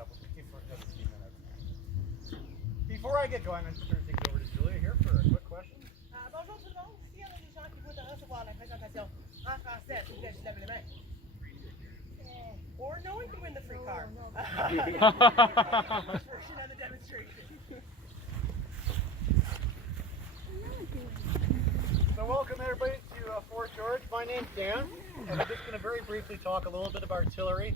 up. We'll keep for another few minutes. Before I get going, I'm just going to take it over to Julia here for a quick question. Bonjour tout le monde. Ici Alain Deschamps qui voudrait recevoir la présentation en français. S'il vous plaît, je lève les mains. Or no one can win the free car. First version of the demonstration. So welcome everybody to Fort George. My name's Dan, and I'm just going to very briefly talk a little bit about artillery,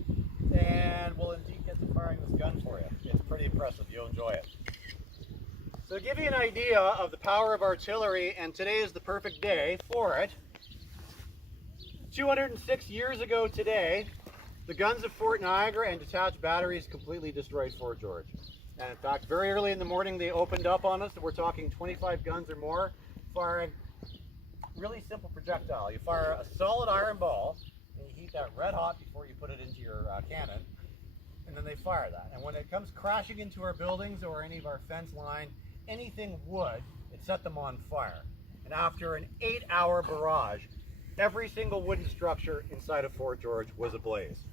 and we'll indeed get to firing this gun for you. It's pretty impressive. You'll enjoy it. So to give you an idea of the power of artillery, and today is the perfect day for it, 206 years ago today, the guns of Fort Niagara and detached batteries completely destroyed Fort George. And in fact, very early in the morning they opened up on us. We're talking 25 guns or more, firing really simple projectile. You fire a solid iron ball, and you heat that red hot before you put it into your cannon, and then they fire that. And when it comes crashing into our buildings or any of our fence line, anything wood, it set them on fire. And after an 8-hour barrage, every single wooden structure inside of Fort George was ablaze.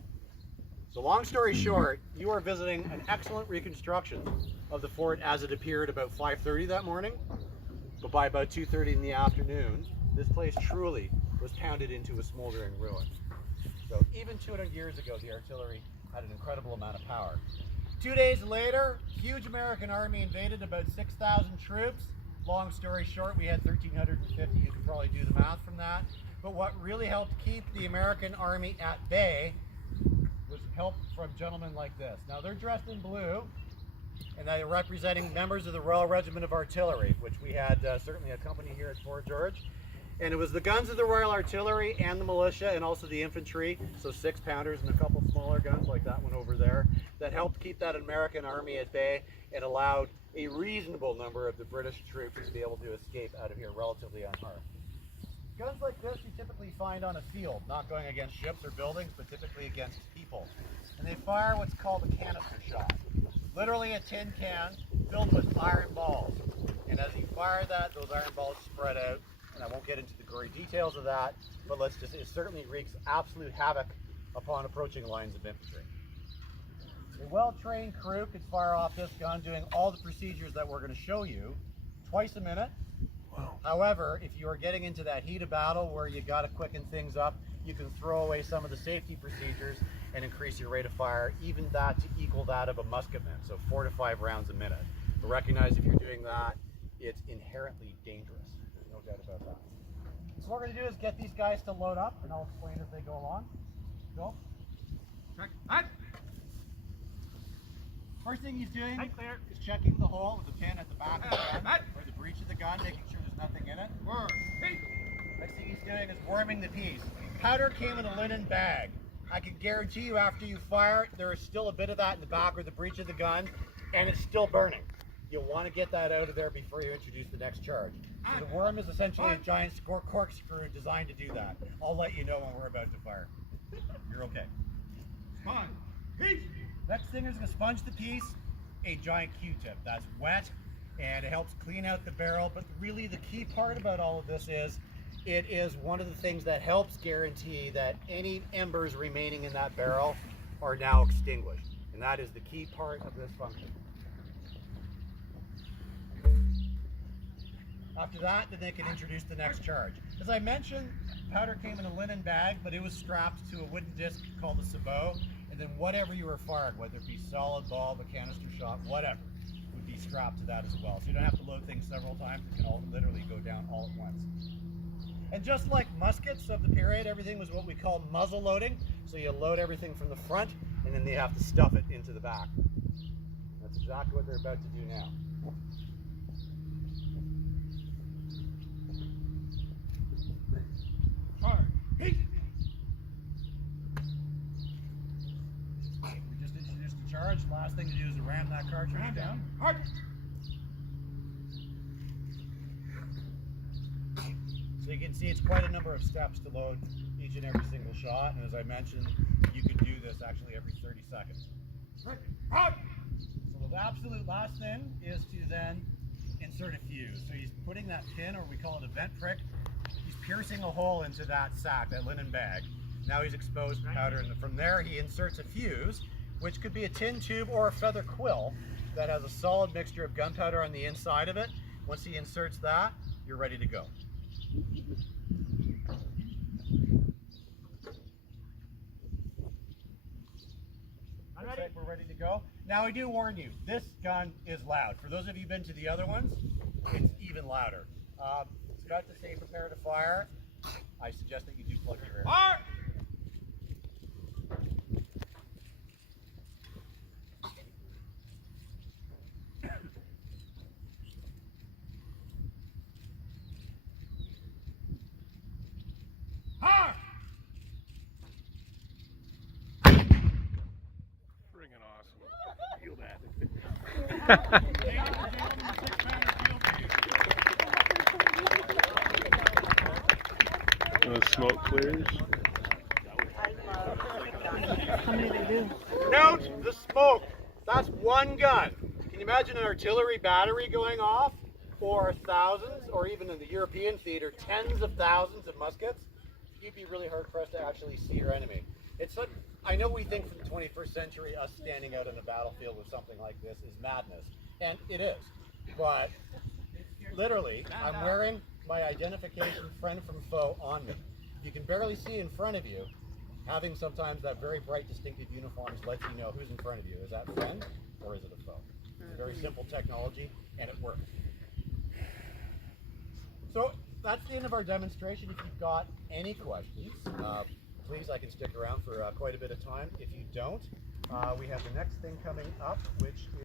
So long story short, you are visiting an excellent reconstruction of the fort as it appeared about 5:30 that morning. But by about 2:30 in the afternoon, this place truly was pounded into a smoldering ruin. So even 200 years ago, the artillery had an incredible amount of power. 2 days later, huge American army invaded, about 6,000 troops. Long story short, we had 1,350. You can probably do the math from that. But what really helped keep the American army at bay was help from gentlemen like this. Now they're dressed in blue, and they're representing members of the Royal Regiment of Artillery, which we had certainly a company here at Fort George. And it was the guns of the Royal Artillery and the militia and also the infantry, so 6-pounders and a couple smaller guns like that one over there, that helped keep that American army at bay and allowed a reasonable number of the British troops to be able to escape out of here relatively unharmed. Guns like this you typically find on a field, not going against ships or buildings, but typically against people. And they fire what's called a canister shot. Literally a tin can filled with iron balls. And as you fire that, those iron balls spread out. And I won't get into the gory details of that, but it certainly wreaks absolute havoc upon approaching lines of infantry. A well-trained crew could fire off this gun doing all the procedures that we're going to show you twice a minute. Wow. However, if you are getting into that heat of battle where you got to quicken things up, you can throw away some of the safety procedures and increase your rate of fire, even that to equal that of a musketman, so 4 to 5 rounds a minute. But recognize if you're doing that, it's inherently dangerous. There's no doubt about that. So what we're going to do is get these guys to load up, and I'll explain as they go along. Go. Check. First thing he's doing is checking the hole with the pin at the back of the gun, or the breech of the gun, making sure there's nothing in it. Next thing he's doing is warming the piece. Powder came in a linen bag. I can guarantee you after you fire, there is still a bit of that in the back or the breech of the gun, and it's still burning. You'll want to get that out of there before you introduce the next charge. So the worm is essentially a giant corkscrew designed to do that. I'll let you know when we're about to fire. You're okay. Next thing is going to sponge the piece, a giant Q-tip. That's wet, and it helps clean out the barrel, but really the key part about all of this is, it is one of the things that helps guarantee that any embers remaining in that barrel are now extinguished. And that is the key part of this function. After that, then they can introduce the next charge. As I mentioned, powder came in a linen bag, but it was strapped to a wooden disc called a sabot. And then whatever you were firing, whether it be solid ball, the canister shot, whatever, would be strapped to that as well. So you don't have to load things several times. It can all literally go down all at once. And just like muskets of the period, everything was what we call muzzle loading. So you load everything from the front, and then you have to stuff it into the back. That's exactly what they're about to do now. We just introduced the charge. Last thing to do is to ram that cartridge down. So you can see it's quite a number of steps to load each and every single shot. And as I mentioned, you can do this actually every 30 seconds. So the absolute last thing is to then insert a fuse. So he's putting that pin, or we call it a vent prick, he's piercing a hole into that sack, that linen bag. Now he's exposed powder, and from there he inserts a fuse, which could be a tin tube or a feather quill that has a solid mixture of gunpowder on the inside of it. Once he inserts that, you're ready to go. Looks like we're ready to go. Now I do warn you, this gun is loud. For those of you who've been to the other ones, it's even louder. It's got to say prepare to fire. I suggest that you do plug your ear. Fire! Fire! Friggin' awesome. Feel that. When the smoke clears. Note the smoke. That's one gun. Can you imagine an artillery battery going off, or thousands, or even in the European theater, tens of thousands of muskets? You'd be really hard pressed to actually see your enemy. It's such, I know we think from the 21st century, us standing out on a battlefield with something like this is madness, and it is. But literally, I'm wearing my identification friend from foe on me. You can barely see in front of you. Having sometimes that very bright distinctive uniforms lets you know who's in front of you. Is that friend or is it a foe? It's a very simple technology and it works. So that's the end of our demonstration. If you've got any questions, please, I can stick around for quite a bit of time. If you don't, we have the next thing coming up, which is